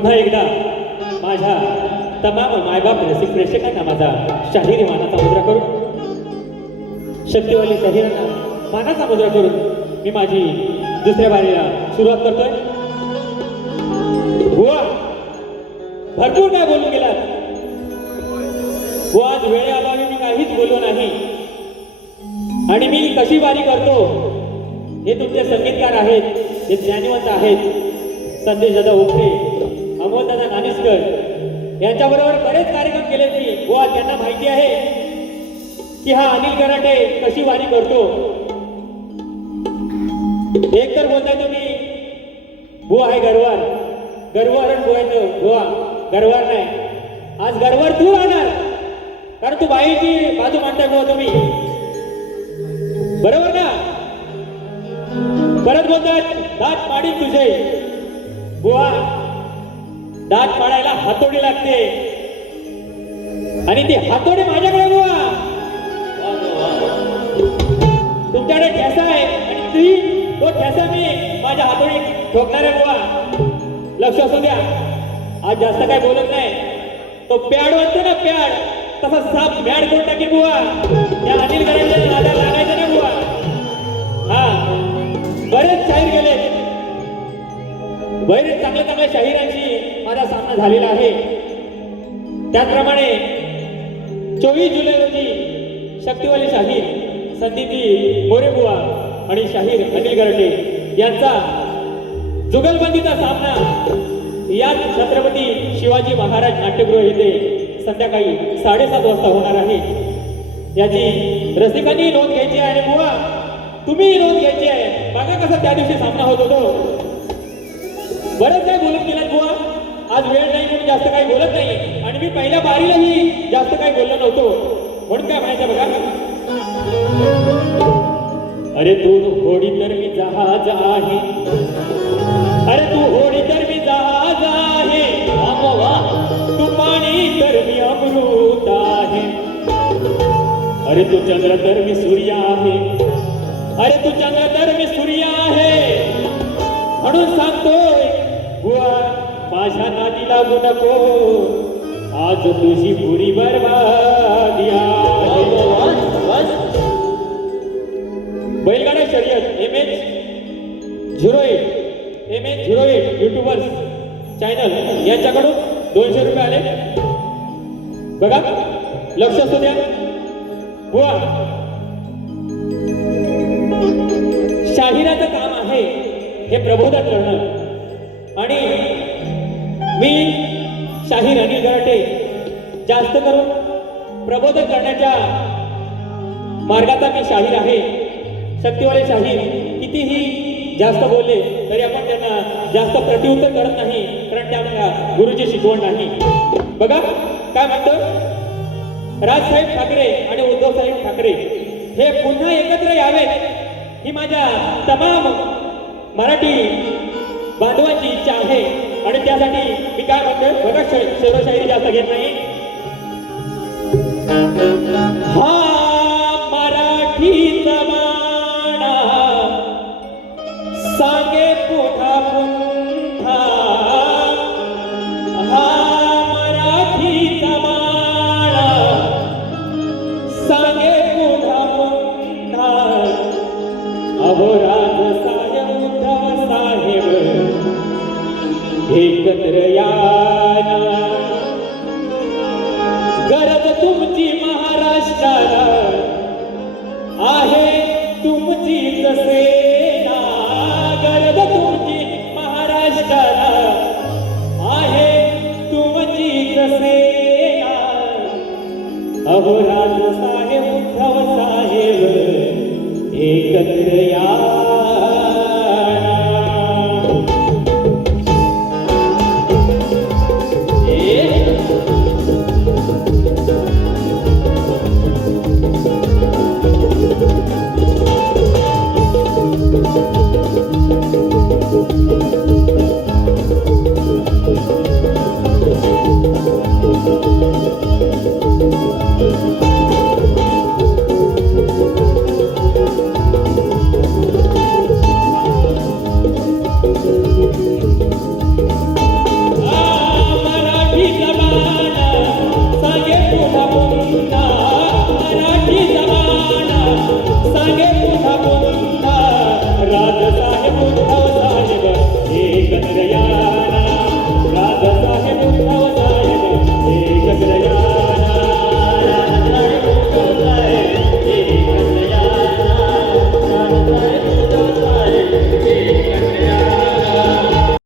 पुन्हा एकदा माझ्या तमाम मायबाप रसिक प्रेक्षकांना माझा शाहिरी मानाचा मुद्रा करून शक्तिवाली शाहिरांना मानाचा मुद्रा करून मी माझी दुसऱ्या बारीला सुरुवात करतोय. बुवा भरपूर काय बोलून गेलात. व आज वेळेअभावी मी काहीच बोललो नाही. आणि मी कशी वारी करतो हे तुमचे संगीतकार आहेत हे ज्ञानवंत आहेत संदेश दादा उखरे अमोलदादा नानिसकर. यांच्याबरोबर बरेच कार्यक्रम केले मी गोवा त्यांना माहिती आहे की हा अनिल कराटे कशी वारी करतो. एक तर बोलताय तुम्ही बुवा आहे गरवार. गरवार आणि गोवा गरवार नाही. आज गरवार तू राहणार. कारण तू बाईची बाजू मांडता बुवा तुम्ही. बरोबर ना परत बोलतात दात पाडीन तुझे. गोवा दात पाडायला हातोडी लागते. आणि ती हातोडी माझ्याकडे गोवा तुमच्याकडे ठेसा आहे. आणि ती तो ठेसा मी माझ्या हातोडी ठोकणार आहे गोवा लक्ष असू द्या. आज जास्त काय बोलत नाही. तो प्याड वाटतो ना प्याड. तसा साप मॅड करून टाकेल बुवा. त्या अनिल करायच्या नादा लागायचं ना बुवा. हा. बरेच शाहीर गेले बरेच चांगल्या चांगल्या शाहिरांची. माझा सामना झालेला आहे. त्याचप्रमाणे चोवीस जुलै रोजी शक्तिवाली शाहीर संदीपी मोरेबुवा आणि शाहीर अनिल गरटे यांचा जुगलबंदीचा सामना याच छत्रपती शिवाजी महाराज नाट्यगृह येथे संध्याकाळी साडेसात वाजता होणार आहे. याची रसिकांनी नोंद घ्यायची आहे आणि बुवा तुम्ही नोंद घ्यायची आहे. बघा कसा त्या दिवशी सामना होत होतो. बरेच काय बोलून गेलात बुवा. आज वेळ नाही म्हणून जास्त काही बोलत नाही. आणि मी पहिल्या बारीलाही जास्त काही बोललो नव्हतो. म्हणून काय म्हणायचं बघा. अरे तू होडी तर मी जहाज आहे. अरे तू होडी तर मी जहाज आहे. तू पाणी तर मी अमृत आहे. अरे तू चंद्र तर मी सूर्य आहे. अरे तू चंद्र तर मी सूर्य आहे. म्हणून सांगतो माझ्या नादी लागू नको. आज तुझी पुरी बरबादी बैलगाडा शर्यत M H zero eight M H zero eight YouTubers channel यांच्याकडून दोनशे रुपये आले. बघा लक्ष असू द्या. बुवा. शाहिराचं काम आहे हे प्रबोधन करणं. शाहीर अनिल गराटे जास्त करून प्रबोधन करण्याच्या मार्गाचा मी शाहीर आहे. शक्तिवाले शाहीर कितीही जास्त बोलले तरी आपण त्यांना जास्त प्रत्युत्तर करत नाही कारण त्या गुरुची शिकवण नाही. बघा काय म्हणतो? राजसाहेब ठाकरे आणि उद्धवसाहेब ठाकरे हे पुन्हा एकत्र यावेत. ही माझ्या तमाम मराठी बांधवाची इच्छा आहे. आणि त्यासाठी मी काय म्हणतोय बघा शेवशाहीरी जास्त घेत नाही. हा!